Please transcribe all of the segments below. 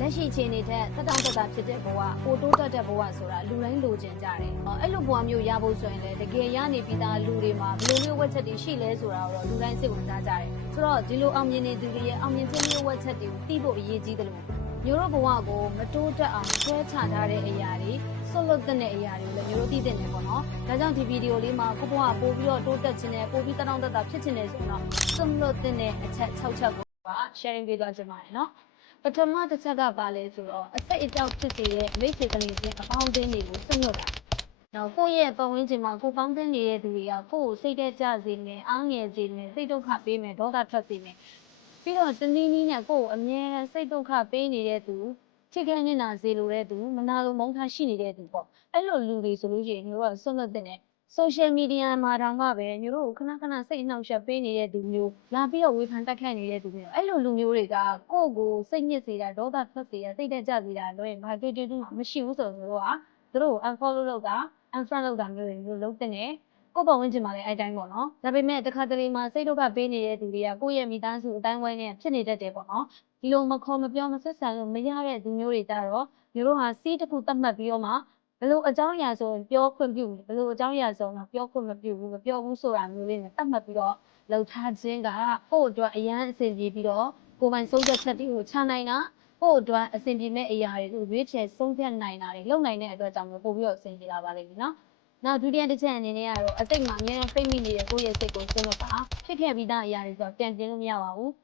လက်ရှိအခြေအနေထက်တက်တောင့်တက်တာဖြစ်တဲ့ဘဝပိုတိုးတက်တဲ့ဘဝဆိုတာလူတိုင်းလိုချင်ကြတယ်အဲ့လိုဘဝမျိုးရဖို့ဆိုရင်လည်းတကယ်ရနေပြီးသားလူတွေမှာဘယ်လိုမျိုးဝက်ချက်တွေရှိလဲဆိုတာတော့လူတိုင်းစိတ်ဝင်စားကြတယ်ဆိုတော့ဒီလိုအောင်မြင်နေသူတွေရဲ့အောင်မြင်ခြင်းမျိုးဝက်ချက်တွေကိုသိဖို့အရေးကြီးတယ်လို့မျိုးတို့ဘဝကိုမတိုးတက်အောင်ဆွဲချထားတဲ့အရာတွေဆွတ်လွတ်တဲ့အရာတွေကိုလည်းမျိုးတို့သိတဲ့နေပေါ့နော်ဒါကြောင့်ဒီဗီဒီယိုလေးမှာကိုဘဝပို့ပြီးတော့တိုးတက်ခြင်းနဲ့ပို့ပြီးတက်တောင့်တက်တာဖြစ်ခြင်းနဲ့ဆိုတော့ဆွတ်လွတ်တဲ့အချက်6ချက်ကိုပါ sharing ပေးသွားခြင်းပါတယ်နော်ပထမတစ်ချက်ကပါလဲဆိုတော့အစိတ်အကြောက်ဖြစ်စေတဲ့မိတ်ဆွေကလေးချင်းအပေါင်းအသင်းတွေကိုဆွညွှတ်တာ။နောက်ကိုယ့်ရဲ့ပတ်ဝန်းကျင်မှာကိုပေါင်းသင်းနေတဲ့သူတွေကကိုယ့်ကိုစိတ်ထဲကျစေမယ်၊အားငယ်စေမယ်၊စိတ်ဒုက္ခပေးမယ်၊ဒေါသထွက်စေမယ်။ပြီးတော့တနည်းနည်းနဲ့ကိုယ့်ကိုအမြဲတမ်းစိတ်ဒုက္ခပေးနေတဲ့သူချစ်ခင်နေတာစေလိုတဲ့သူမနာလိုမုန်းထားရှိနေတဲ့သူပေါ့။အဲ့လိုလူတွေဆိုလို့ရှိရင်တို့ကဆွညွှတ်တဲ့social media မှာတောင်မှပဲမျိုးတို့ခဏခဏစိတ်အနှောက်အယှက်ပေးနေတဲ့သူမျိုးလာပြီးတော့ဝေဖန်တက်ခတ်နေတဲ့သူမျိုးအဲ့လိုလူမျိုးတွေကကိုယ့်ကိုစိတ်ညစ်စေတာဒေါသထွက်စေတာစိတ်တက်ကြစေတာတော့ဘာတွေ့တွေ့မရှိဘူးဆိုတော့သူတို့ကသူတို့ကို unfollow လုပ်တာ unfriend လုပ်တာမျိုးတွေမျိုးလုပ်တဲ့နဲ့ကိုယ့်ဘဝဝင်ချင်ပါလေအဲ့တိုင်းပေါ့နော်ဒါပေမဲ့တစ်ခါတလေမှာစိတ်ဒုက္ခပေးနေတဲ့သူတွေကကိုယ့်ရဲ့မိသားစုအတိုင်းဝိုင်းနဲ့ဖြစ်နေတတ်တယ်ပေါ့နော်ဒီလိုမခေါ်မပြောမဆက်ဆံလို့မရတဲ့သူမျိုးတွေကြတော့မျိုးတို့ဟာစီးတစ်ခုသတ်မှတ်ပြီးတော့မှဘယ်လိုအကြောင်းအရာဆိုရင်ပြောခွင့်ပြုဘယ်လိုအကြောင်းအရာဆိုရင်ပြောခွင့်မပြုဘူးမပြောဘူးဆိုတာမျိုးလေးနဲ့သတ်မှတ်ပြီးတော့လှုပ်ထားခြင်းကကိုယ့်အတွက်အရန်အဆင်ပြေပြီးတော့ကိုယ်ပိုင်ဆုံးဖြတ်ချက်တွေကိုချနိုင်တာကိုယ့်အတွက်အဆင်ပြေမဲ့အရာတွေကိုရွေးချယ်ဆုံးဖြတ်နိုင်တာတွေလုပ်နိုင်တဲ့အတွက်ကြောင့်ပို့ပြီးတော့အဆင်ပြေလာပါလိမ့်မယ်နော်နောက်ဒုတိယတစ်ချက်အနေနဲ့ကတော့အစိတ်မှာအများကြီးဖိတ်မိနေတဲ့ကိုယ့်ရဲ့စိတ်ကိုဆွလို့ပါဖြစ်ခဲ့ပြီးသားအရာတွေဆိုတော့ပြန်တင်လို့မရပါဘူး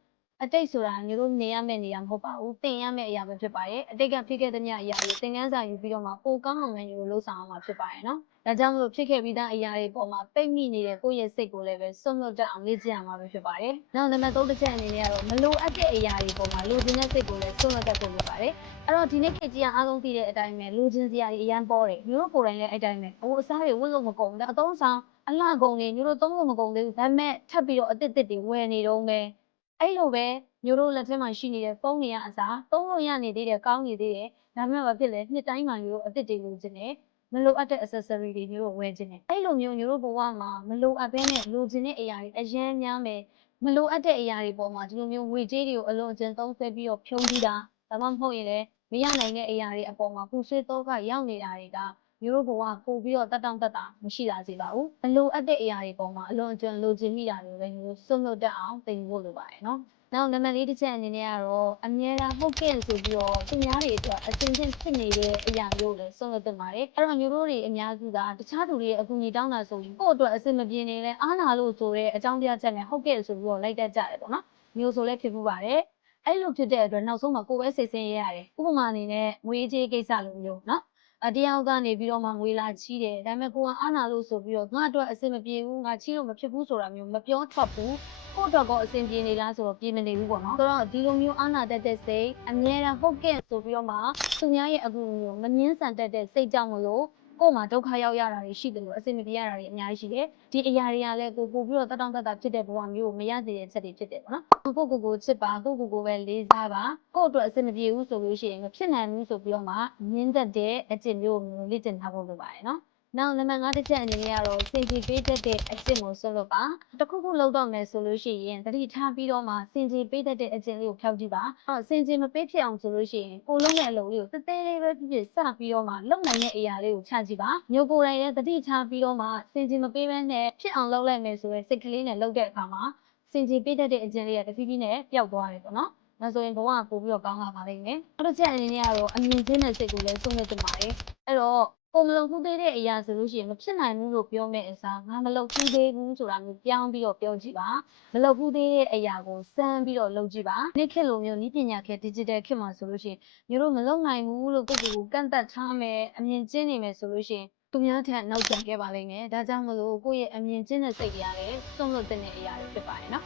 အတိတ်ဆိုတာမျိုးတို့နေရမယ့်နေရာမဟုတ်ပါဘူးသင်ရမယ့်အရာပဲဖြစ်ပါတယ်အတိတ်ကဖြစ်ခဲ့တဲ့မြအရာတွေသင်ခန်းစာယူပြီးတော့မှပိုကောင်းအောင်လည်းမျိုးလှုပ်ဆောင်အောင်ဖြစ်ပါတယ်နော်ဒါကြောင့်မလို့ဖြစ်ခဲ့ပြီးသားအရာတွေပေါ်မှာပိတ်မိနေတဲ့ကိုယ့်ရဲ့စိတ်ကိုလည်းပဲစွန့်လွတ်တတ်အောင်လေ့ကျင့်ရမှာပဲဖြစ်ပါတယ်နောက်နံပါတ်3တစ်ချက်အနေနဲ့ကတော့မလိုအပ်တဲ့အရာတွေပေါ်မှာလိုချင်တဲ့စိတ်ကိုလည်းစွန့်လွတ်တတ်ဖို့ဖြစ်ပါတယ်အဲ့တော့ဒီနေ့ခေတ်ကြီးကအားလုံးသိတဲ့အတိုင်းပဲလိုချင်စရာတွေအများပေါ်တယ်မျိုးတို့ကိုယ်တိုင်လည်းအဲ့တိုင်းပဲဟိုအစားတွေဝတ်လို့မကုန်ဘူးအသုံးဆောင်အလှကုန်တွေမျိုးတို့သုံးလို့မကုန်သေးဘူးဒါပေမဲ့ထပ်ပြီးတော့အစ်စ်တွေဝယ်နေတော့မယ်အဲ့လိုပဲမျိုးတို့လက်ထဲမှာရှိနေတဲ့ဖုန်းတွေကအစားသုံးလို့ရနေသေးတယ်ကောင်းနေသေးတယ်ဒါပေမဲ့ဘာဖြစ်လဲနှစ်တိုင်းမှာမျိုးတို့အစ်စ်တွေလိုချင်တယ်မလိုအပ်တဲ့ accessory တွေမျိုးတို့ဝယ်ခြင်းတယ်အဲ့လိုမျိုးမျိုးတို့ဘဝမှာမလိုအပ်ဘဲနဲ့လိုချင်တဲ့အရာတွေအရင်များမယ်မလိုအပ်တဲ့အရာတွေပေါ်မှာဒီလိုမျိုးငွေကြေးတွေကိုအလွန်အကျဉ်းသုံးဆွဲပြီးတော့ဖြုံးပြီးတာဒါမှမဟုတ်ရင်လည်းမရနိုင်တဲ့အရာတွေအပေါ်မှာပူဆွေးတော့ကရောက်နေတာတွေကမျိုးတို့ဘဝပို့ပြီးတော့တက်တောင့်တက်တာမရှိလာစေပါဘူးအလိုအပ်တဲ့အရာတွေပေါ်မှာအလွန်အကျွံလိုချင်မိတာတွေလည်းမျိုးစွန့်လွတ်တတ်အောင်သင်ဖို့လိုပါတယ်နော်နောက်နံပါတ်4တစ်ချက်အနေနဲ့ကတော့အမြဲတမ်းဟုတ်ကဲ့ဆိုပြီးတော့သူများတွေအတွက်အစဉ်ချင်းဖြစ်နေတဲ့အရာမျိုးလည်းစွန့်လွတ်တတ်ပါတယ်အဲ့တော့မျိုးတို့တွေအများစုကတခြားသူတွေရဲ့အကူအညီတောင်းတာဆိုရင်ကိုယ့်အတွက်အဆင်မပြေနေလဲအားနာလို့ဆိုတဲ့အကြောင်းပြချက်နဲ့ဟုတ်ကဲ့ဆိုပြီးတော့လိုက်တတ်ကြတယ်ပေါ့နော်မျိုးဆိုလည်းဖြစ်မှုပါတယ်အဲ့လိုဖြစ်တဲ့အတွက်နောက်ဆုံးမှာကိုယ်ပဲစိတ်ဆင်းရဲရတယ်ဥပမာအနေနဲ့ငွေကြေးကိစ္စလိုမျိုးနော်တရားကနေပြီးတော့မှငွေလာချီးတယ်ဒါပေမဲ့ကိုကအားနာလို့ဆိုပြီးတော့ငါအတွက်အဆင်မပြေဘူးငါချီးလို့မဖြစ်ဘူးဆိုတာမျိုးမပြောထွက်ဘူးကိုယ့်အတွက်ကောအဆင်ပြေနေလားဆိုတော့ပြေမနေဘူးပေါ့နော်ဆိုတော့ဒီလိုမျိုးအားနာတတ်တဲ့စိတ်အမြဲတမ်းဟုတ်ကဲ့ဆိုပြီးတော့မှသူများရဲ့အကူအညီကိုမငင်းဆန်တတ်တဲ့စိတ်ကြောင့်မလို့ကိုယ်မှာဒုက္ခရောက်ရတာတွေရှိတယ်လို့အဆင်မပြေရတာတွေအများကြီးရှိတယ်ဒီအရာတွေကလည်းကိုပို့ပြီးတော့တက်တောင့်တက်တာဖြစ်တဲ့ဘဝမျိုးကိုမရစေတဲ့ချက်တွေဖြစ်တယ်ပေါ့နော်ကိုကိုချစ်ပါကိုကိုပဲလေးစားပါကိုယ့်အတွက်အဆင်မပြေဘူးဆိုလို့ရှိရင်မဖြစ်နိုင်ဘူးဆိုပြီးတော့မှငင်းတတ်တဲ့အကျင့်မျိုးကိုလေ့ကျင့်ထားဖို့လိုပါတယ်နော်နောက်နံပါတ်5တစ်ချက်အနေနဲ့ကတော့စင်ကြယ်ပေးတတ်တဲ့အကျင့်ကိုဆွလို့ပါတစ်ခုခုလုပ်တော့မယ်ဆိုလို့ရှိရင်တတိထားပြီးတော့မှစင်ကြယ်ပေးတတ်တဲ့အကျင့်လေးကိုဖျောက်ကြည့်ပါစင်ကြယ်မပေးဖြစ်အောင်ဆိုလို့ရှိရင်ကိုလုံးတဲ့အလုပ်လေးကိုတသေးလေးပဲဖြစ်ဖြစ်စပြီးတော့မှလုပ်နိုင်တဲ့အရာလေးကိုချကြည့်ပါမျိုးကိုယ်တိုင်လည်းတတိထားပြီးတော့မှစင်ကြယ်မပေးဘဲနဲ့ဖြစ်အောင်လုပ်လိုက်မယ်ဆိုရင်စိတ်ကလေးနဲ့လုပ်တဲ့အခါမှာစင်ကြယ်ပေးတတ်တဲ့အကျင့်လေးကတဖြည်းဖြည်းနဲ့ပျောက်သွားတယ်ပေါ့နော်ဒါဆိုရင်ဘဝကပို့ပြီးတော့ကောင်းလာပါလိမ့်မယ်နောက်တစ်ချက်အနေနဲ့ကတော့အမြင်ချင်းတဲ့စိတ်ကိုလည်းဆုံးဖြတ်တင်ပါတယ်အဲ့တော့ကိုမလုပ်ဘူးသေးတဲ့အရာဆိုလို့ရှိရင်မဖြစ်နိုင်ဘူးလို့ပြောမဲ့အစားငါမလုပ်ဘူးသေးဘူးဆိုတာမျိုးပြောင်းပြီးတော့ပြောကြည့်ပါမလုပ်ဘူးသေးတဲ့အရာကိုစမ်းပြီးတော့လုပ်ကြည့်ပါနေ့ခေတ်လိုမျိုးနည်းပညာခေတ် digital ခေတ်မှာဆိုလို့ရှိရင်မျိုးတို့မလုပ်နိုင်ဘူးလို့ကိုယ့်ကိုယ်ကန့်သက်ထားမယ်အမြင်ကျဉ်းနေမယ်ဆိုလို့ရှိရင်သူများထက်နောက်ကျခဲ့ပါလိမ့်မယ်ဒါကြောင့်မလို့ကိုယ့်ရဲ့အမြင်ကျဉ်းတဲ့စိတ်တွေကလည်းစွန့်လွတ်တဲ့အရာတွေဖြစ်ပါတယ်နော်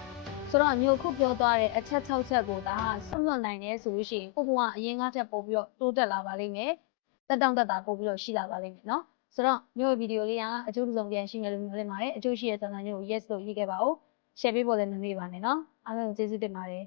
ဆိုတော့မျိုးခုပြောသွားတဲ့အချက်6ချက်ကိုဒါဆွတ်လွတ်နိုင်တယ်ဆိုလို့ရှိရင်ကိုယ့်ဘဝအရင်ကထက်ပိုပြီးတော့တိုးတက်လာပါလိမ့်မယ်တက်တောင့်တက်တာပို့ပြီးတော့ရှိလာပါလိမ့်မယ်နော်ဆိုတော့မျိုးဗီဒီယိုလေးကအကျိုးစုံပြန်ရှိမယ်လို့ပြောနေပါတယ်အကျိုးရှိတဲ့သံဃာမျိုးကို yes လို့ရေးခဲ့ပါဦး share ပေးဖို့လည်းမမေ့ပါနဲ့နော်အားလုံးကျေးဇူးတင်ပါတယ်